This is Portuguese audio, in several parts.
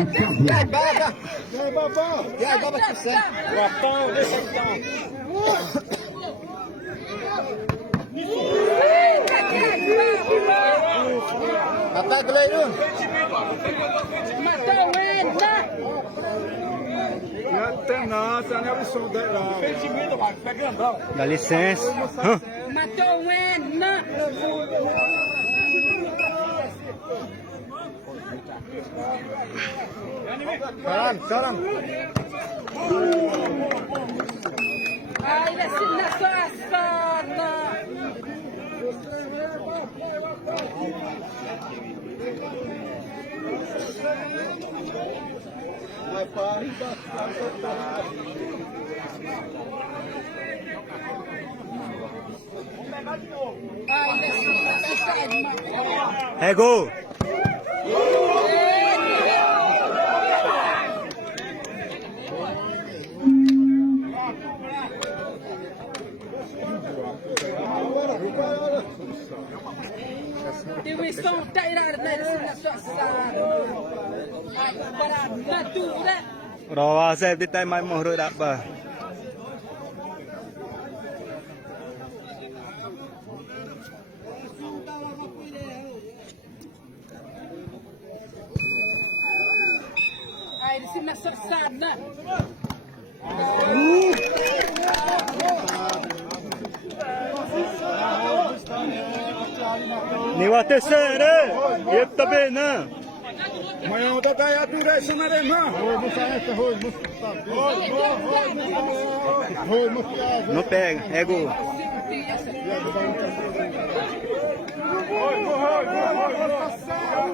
E aí, baba? E aí, babão? E aí, baba que sai? Gatão, deixa então. Rapaz, Gleiro. Matou ele, tá? Não tem nada, não é o som dela. Dá licença. Matou ele, né? Salam. Ai, ele assina sua foto. Vai para Ai, ele assina sua foto. É gol. Dewi song tirar dari sana suasana. Ai, para natura. Rawa saya di tay mai mohro apa. Ai, di sana suasana. Niwa terceira. E também não. Amanhã eu vou dar a dura essa maremã. Não pega. É gol.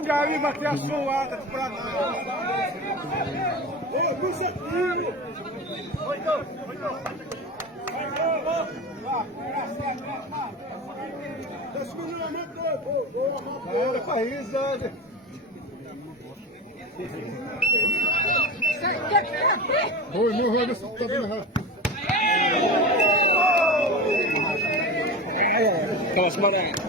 Já vi bater a suada pra Olha pra isso, olha. Oi, morreu nesse cabelo. Aquelas maracas.